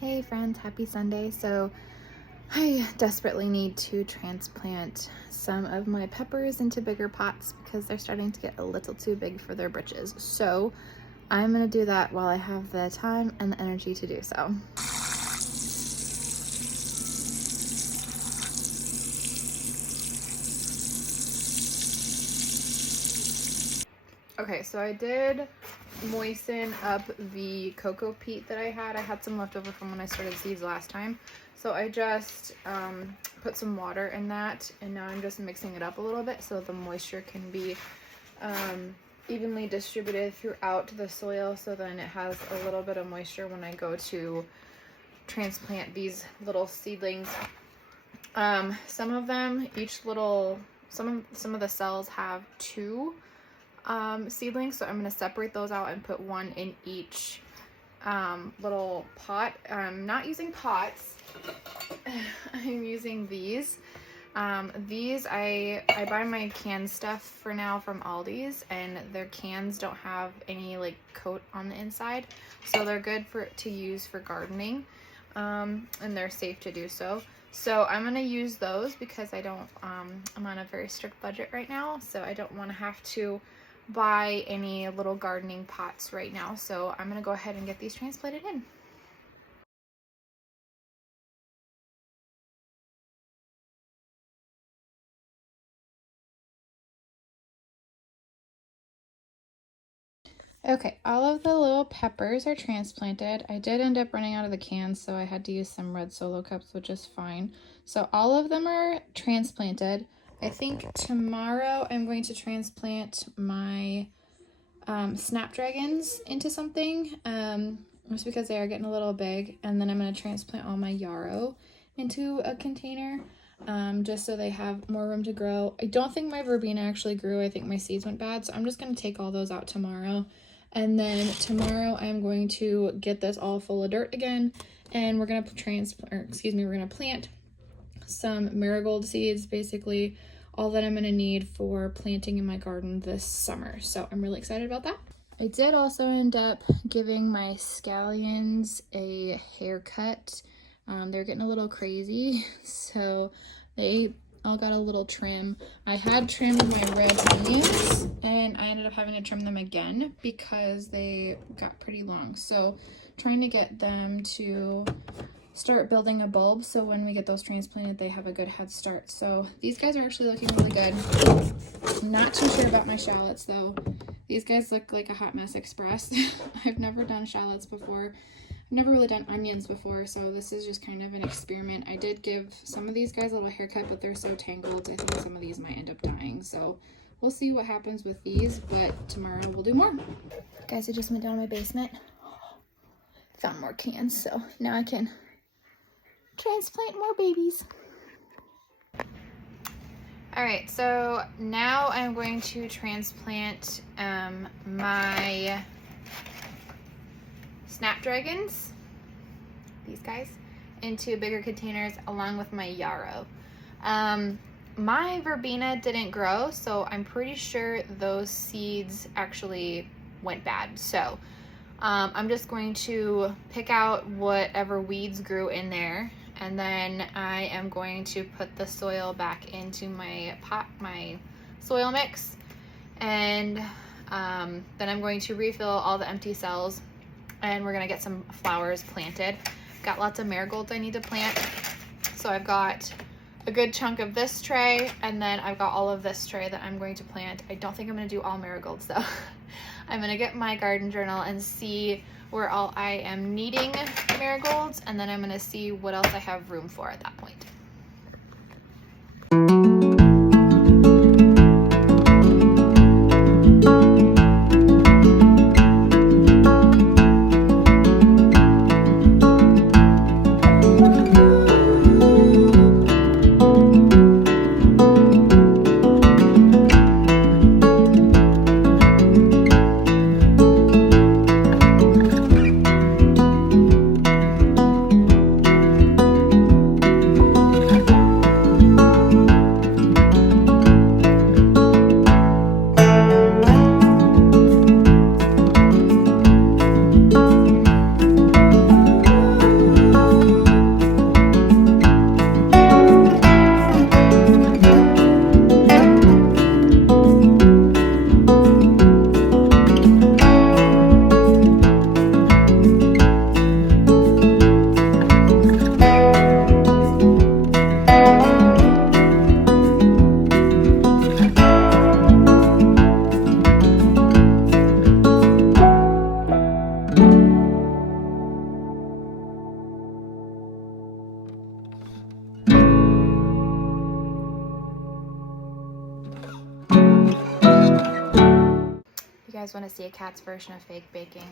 Hey friends, happy Sunday. So I desperately need to transplant some of my peppers into bigger pots because they're starting to get a little too big for their britches. So I'm gonna do that while I have the time and the energy to do so. Okay, so I did moisten up the cocoa peat that I had. I had some left over from when I started seeds last time. So I just put some water in that, and now I'm just mixing it up a little bit so the moisture can be evenly distributed throughout the soil, so then it has a little bit of moisture when I go to transplant these little seedlings. Some of them, some of the cells have two seedlings, so I'm going to separate those out and put one in each little pot. I'm not using pots. I'm using these. These I buy my canned stuff for now from Aldi's, and their cans don't have any like coat on the inside, so they're good to use for gardening, and they're safe to do so. So I'm gonna use those because I'm on a very strict budget right now, so I don't want to have to buy any little gardening pots right now. So I'm gonna go ahead and get these transplanted in. Okay, all of the little peppers are transplanted. I did end up running out of the cans, so I had to use some red Solo cups, which is fine. So all of them are transplanted. I think tomorrow I'm going to transplant my snapdragons into something, just because they are getting a little big, and then I'm going to transplant all my yarrow into a container, just so they have more room to grow. I don't think my verbena actually grew. I think my seeds went bad, so I'm just going to take all those out tomorrow, and then tomorrow I'm going to get this all full of dirt again, and we're going to plant some marigold seeds, basically all that I'm going to need for planting in my garden this summer. So I'm really excited about that. I did also end up giving my scallions a haircut. They're getting a little crazy, so they all got a little trim. I had trimmed my red onions, and I ended up having to trim them again because they got pretty long. So trying to get them to start building a bulb, so when we get those transplanted they have a good head start. So these guys are actually looking really good. I'm not too sure about my shallots though. These guys look like a hot mess express. I've never done shallots before. I've never really done onions before, so this is just kind of an experiment. I did give some of these guys a little haircut, but they're so tangled I think some of these might end up dying, so we'll see what happens with these, but tomorrow we'll do more. Guys, I just went down to my basement, found more cans, so now I can transplant more babies. All right, so now I'm going to transplant my snapdragons, these guys, into bigger containers along with my yarrow. My verbena didn't grow, so I'm pretty sure those seeds actually went bad. So I'm just going to pick out whatever weeds grew in there, and then I am going to put the soil back into my pot, my soil mix, and then I'm going to refill all the empty cells, and we're gonna get some flowers planted. Got lots of marigolds I need to plant, so I've got a good chunk of this tray, and then I've got all of this tray that I'm going to plant. I don't think I'm gonna do all marigolds though. I'm gonna get my garden journal and see where all I am needing marigolds, and then I'm gonna see what else I have room for at that point. guys want to see a cat's version of fake baking.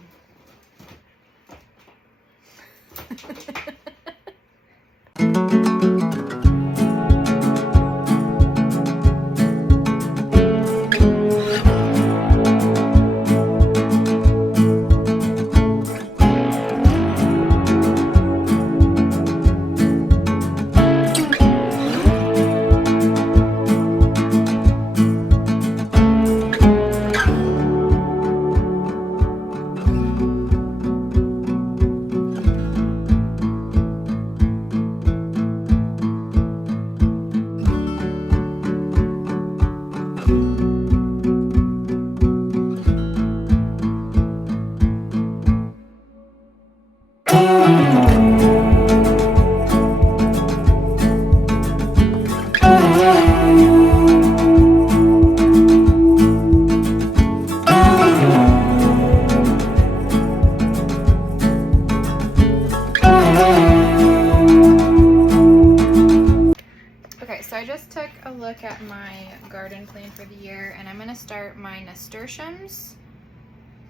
Okay, so I just took a look at my garden plan for the year, and I'm going to start my nasturtiums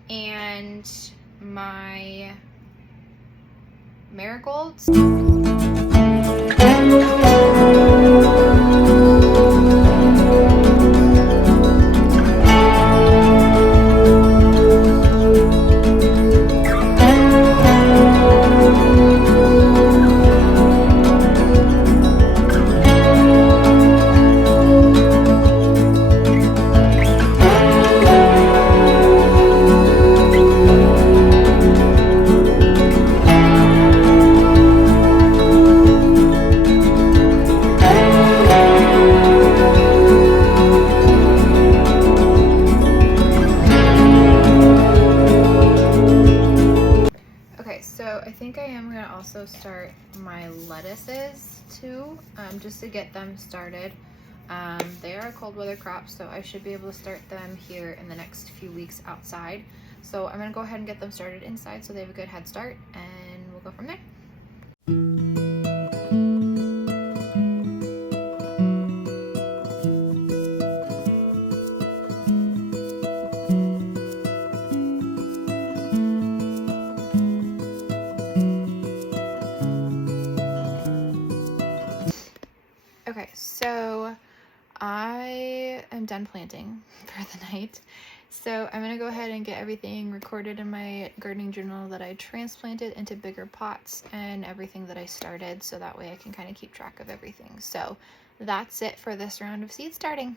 and my marigolds. So I think I am going to also start my lettuces too, just to get them started. They are a cold weather crop, so I should be able to start them here in the next few weeks outside. So I'm going to go ahead and get them started inside so they have a good head start, and we'll go from there. Okay, so I am done planting for the night. So I'm going to go ahead and get everything recorded in my gardening journal that I transplanted into bigger pots and everything that I started, so that way I can kind of keep track of everything. So that's it for this round of seed starting.